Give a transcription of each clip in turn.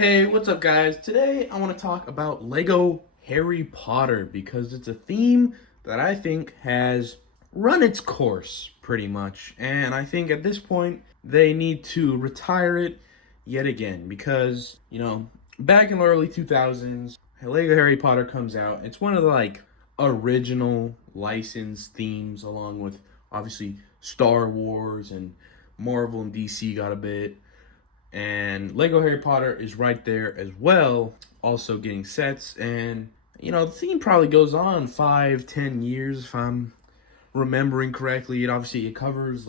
Hey, what's up, guys? Today I want to talk about Lego Harry Potter because it's a theme that I think has run its course pretty much. And I think at this point they need to retire it yet again because, back in the early 2000s, Lego Harry Potter comes out. It's one of the original licensed themes, along with obviously Star Wars and Marvel and DC got a bit, and Lego Harry Potter is right there as well, also getting sets. And the theme probably goes on 5-10 years if I'm remembering correctly. It covers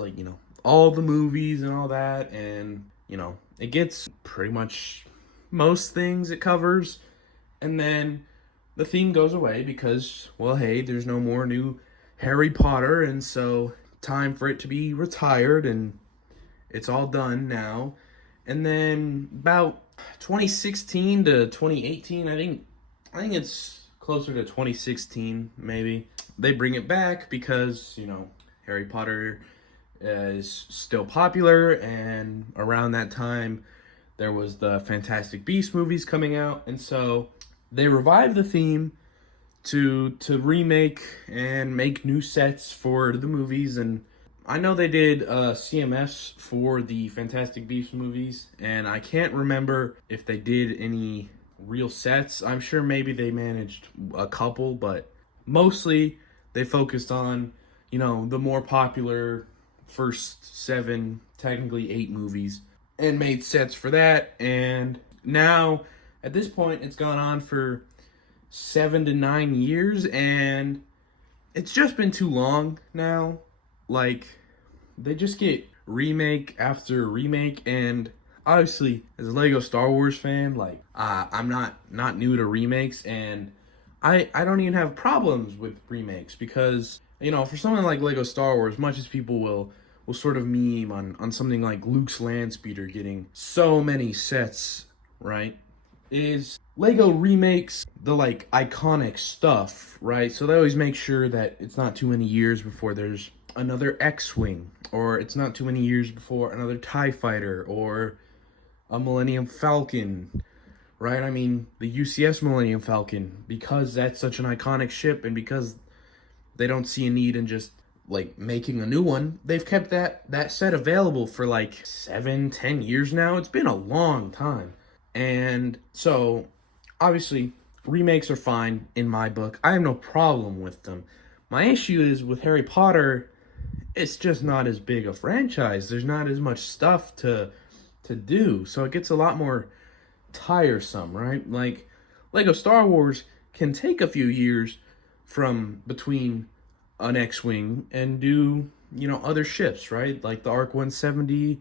all the movies and all that, and it gets pretty much most things it covers. And then the theme goes away because, well, hey, there's no more new Harry Potter, and so time for it to be retired, and it's all done now. And then about 2016 to 2018, I think it's closer to 2016 maybe. They bring it back because, Harry Potter is still popular, and around that time there was the Fantastic Beasts movies coming out, and so they revived the theme to remake and make new sets for the movies. And I know they did CMS for the Fantastic Beasts movies, and I can't remember if they did any real sets. I'm sure maybe they managed a couple, but mostly they focused on, the more popular first 7, technically 8 movies, and made sets for that. And now, at this point, it's gone on for 7 to 9 years, and it's just been too long now. They just get remake after remake, and obviously, as a Lego Star Wars fan, I'm not new to remakes, and I don't even have problems with remakes because, for something like Lego Star Wars, much as people will sort of meme on something like Luke's land speeder getting so many sets, right? Is Lego remakes the iconic stuff, right? So they always make sure that it's not too many years before there's another X-Wing, or it's not too many years before another TIE Fighter or a Millennium Falcon, right? I mean, the UCS Millennium Falcon, because that's such an iconic ship, and because they don't see a need in just making a new one, they've kept that set available for 7-10 years now. It's been a long time. And so obviously remakes are fine in my book. I have no problem with them. My issue is with Harry Potter, it's just not as big a franchise. There's not as much stuff to do, so it gets a lot more tiresome, right? Lego Star Wars can take a few years from between an X-Wing and do, other ships, right? Like the ARC 170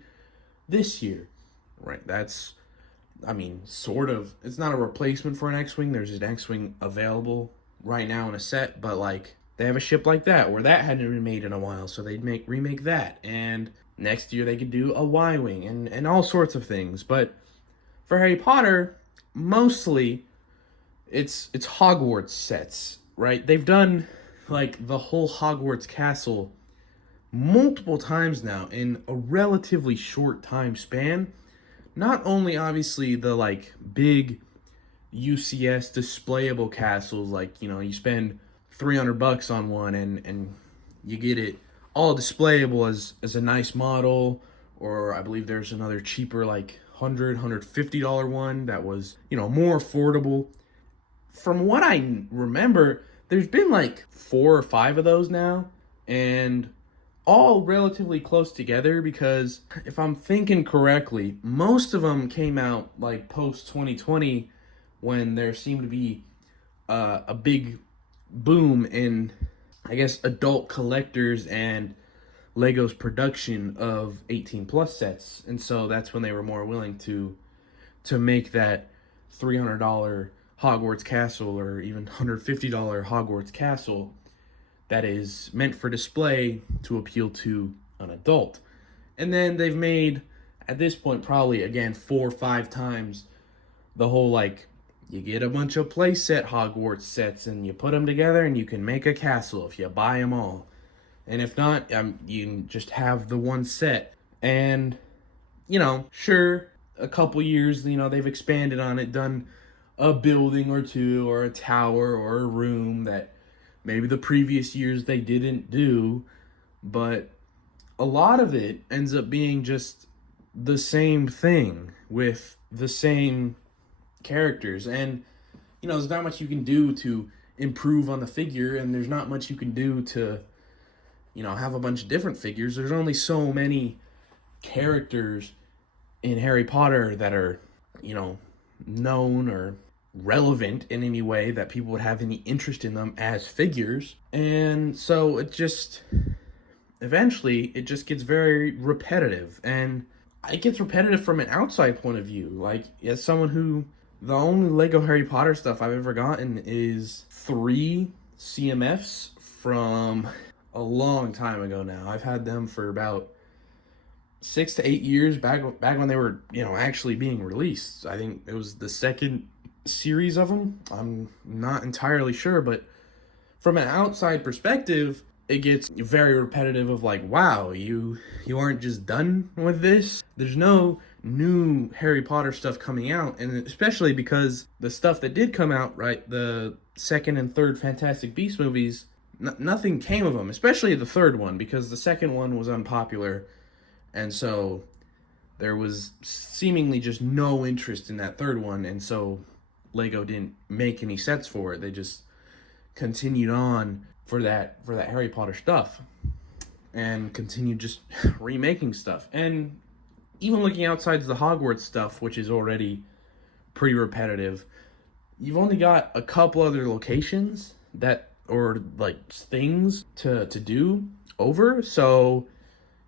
this year, right? That's, sort of, it's not a replacement for an X-Wing. There's an X-Wing available right now in a set, but they have a ship like that where that hadn't been made in a while, so they'd remake that. And next year they could do a Y-Wing and all sorts of things. But for Harry Potter, mostly it's Hogwarts sets, right? They've done the whole Hogwarts castle multiple times now in a relatively short time span. Not only obviously the big UCS displayable castles, you spend $300 on one and you get it all displayable as a nice model, or I believe there's another cheaper $150 one that was more affordable. From what I remember, there's been 4 or 5 of those now, and all relatively close together, because if I'm thinking correctly, most of them came out post 2020, when there seemed to be a big boom in, I guess, adult collectors and Lego's production of 18 plus sets. And so that's when they were more willing to make that $300 Hogwarts castle, or even $150 Hogwarts castle, that is meant for display to appeal to an adult. And then they've made, at this point, probably again 4 or 5 times the whole you get a bunch of playset Hogwarts sets and you put them together and you can make a castle if you buy them all. And if not, you can just have the one set. And, sure, a couple years, they've expanded on it, done a building or two, or a tower, or a room that maybe the previous years they didn't do, but a lot of it ends up being just the same thing with the same characters. And there's not much you can do to improve on the figure, and there's not much you can do to have a bunch of different figures. There's only so many characters in Harry Potter that are known or relevant in any way that people would have any interest in them as figures. And so eventually it just gets very repetitive, and it gets repetitive from an outside point of view. Like, as someone who, the only Lego Harry Potter stuff I've ever gotten is 3 CMFs from a long time ago now. I've had them for about 6 to 8 years, back when they were actually being released. I think it was the second series of them. I'm not entirely sure, but from an outside perspective, it gets very repetitive of like, wow, you aren't just done with this. There's no new Harry Potter stuff coming out, and especially because the stuff that did come out, right, the second and third Fantastic Beasts movies, nothing came of them, especially the third one, because the second one was unpopular, and so there was seemingly just no interest in that third one, and so Lego didn't make any sets for it. They just continued on for that Harry Potter stuff, and continued just remaking stuff. And even looking outside the Hogwarts stuff, which is already pretty repetitive, you've only got a couple other locations or like things to do over. So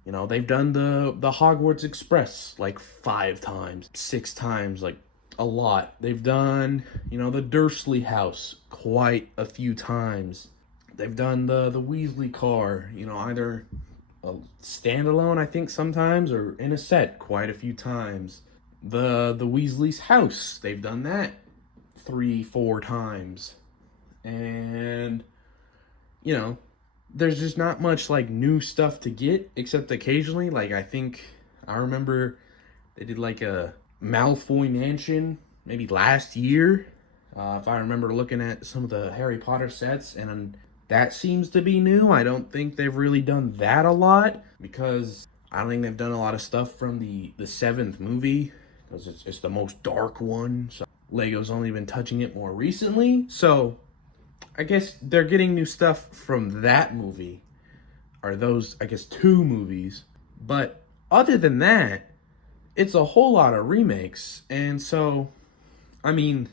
they've done the Hogwarts Express like 5 times, 6 times, like a lot. They've done the Dursley house quite a few times. They've done the Weasley car, either a standalone, I think, sometimes, or in a set quite a few times. The Weasley's house, they've done that 3-4 times. And there's just not much like new stuff to get, except occasionally. Like, I remember they did like a Malfoy mansion maybe last year, if I remember looking at some of the Harry Potter sets, and that seems to be new. I don't think they've really done that a lot, because I don't think they've done a lot of stuff from the 7th movie, because it's the most dark one, so Lego's only been touching it more recently. So I guess they're getting new stuff from that movie, or those, I guess, 2 movies. But other than that, it's a whole lot of remakes. And so, I mean,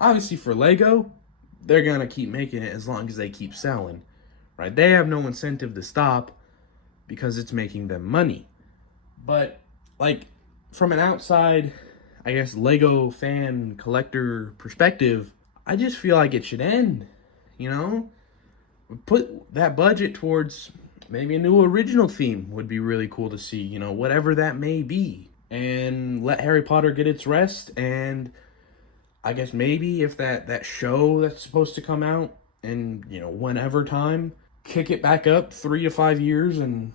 obviously for Lego, they're gonna keep making it as long as they keep selling, right? They have no incentive to stop, because it's making them money. But like, from an outside, I guess, Lego fan collector perspective, I just feel like it should end. Put that budget towards maybe a new original theme would be really cool to see, whatever that may be, and let Harry Potter get its rest. And I guess maybe if that show that's supposed to come out in whenever time, kick it back up 3 to 5 years, and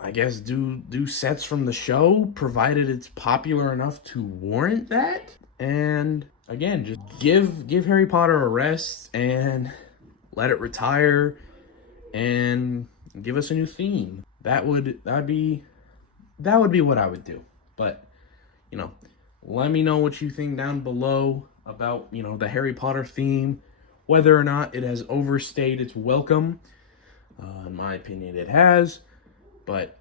I guess do sets from the show, provided it's popular enough to warrant that. And again, just give Harry Potter a rest and let it retire, and give us a new theme. That would be what I would do. But let me know what you think down below about the Harry Potter theme, whether or not it has overstayed its welcome. In my opinion, it has. But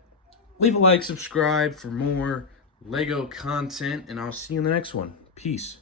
leave a like, subscribe for more Lego content, and I'll see you in the next one. Peace.